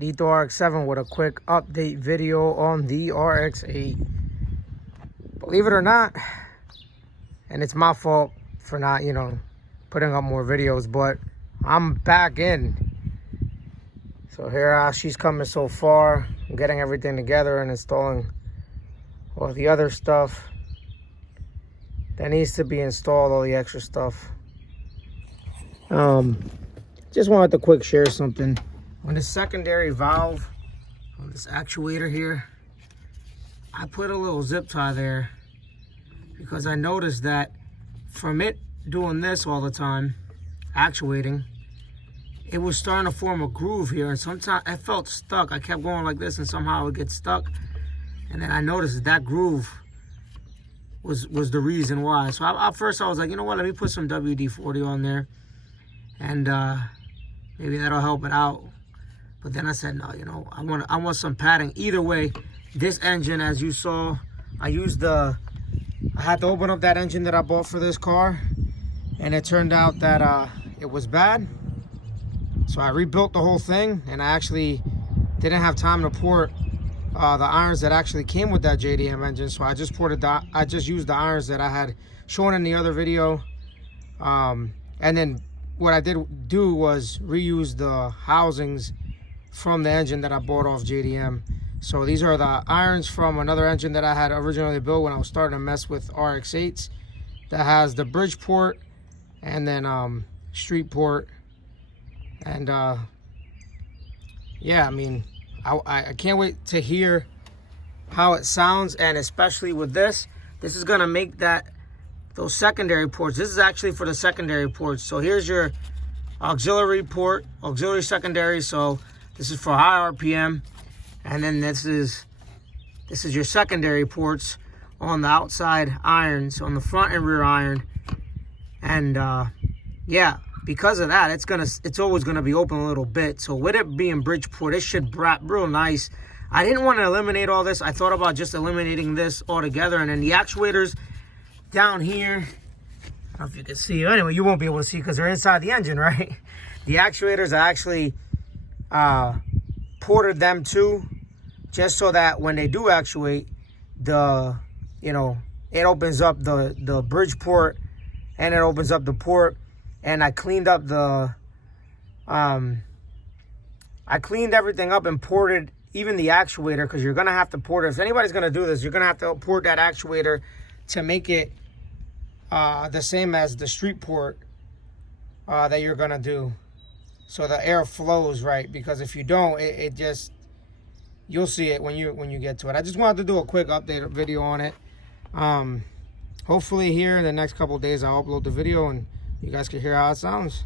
Lethal RX7 with a quick update video on the RX8. Believe it or not, and it's my fault for not, putting up more videos, but I'm back in. So here she's coming so far. I'm getting everything together and installing all the other stuff that needs to be installed, all the extra stuff. Just wanted to quick share something. On the secondary valve on this actuator here, I put a little zip tie there because I noticed that from it doing this all the time, actuating, it was starting to form a groove here, and sometimes I felt stuck. I kept going like this and somehow it would get stuck, and then I noticed that groove was the reason why. So at first I was like, you know what, let me put some WD-40 on there and maybe that'll help it out. But then I said, no, I want some padding. Either way, this engine, as you saw, I had to open up that engine that I bought for this car, and it turned out that it was bad. So I rebuilt the whole thing, and I actually didn't have time to port the irons that actually came with that JDM engine. So I just used the irons that I had shown in the other video, and then what I did do was reuse the housings from the engine that I bought off JDM. So these are the irons from another engine that I had originally built when I was starting to mess with RX8s, that has the bridge port and then street port. And yeah, I mean, I can't wait to hear how it sounds, and especially with this is gonna make those secondary ports. This is actually for the secondary ports. So here's your auxiliary port, auxiliary secondary. So this is for high RPM, and then this is your secondary ports on the outside irons, on the front and rear iron. And yeah, because of that, it's always gonna be open a little bit. So with it being Bridgeport, it should wrap real nice. I didn't want to eliminate all this. I thought about just eliminating this altogether, and then the actuators down here, I don't know if you can see. Anyway, you won't be able to see because they're inside the engine, right? The actuators, I actually ported them too, just so that when they do actuate, it opens up the bridge port and it opens up the port. And I cleaned up I cleaned everything up and ported even the actuator, because you're gonna have to port it. If anybody's gonna do this, you're gonna have to port that actuator to make it the same as the street port that you're gonna do, so the air flows right. Because if you don't, it just, you'll see it when you get to it. I just wanted to do a quick update video on it. Hopefully here in the next couple of days I'll upload the video and you guys can hear how it sounds.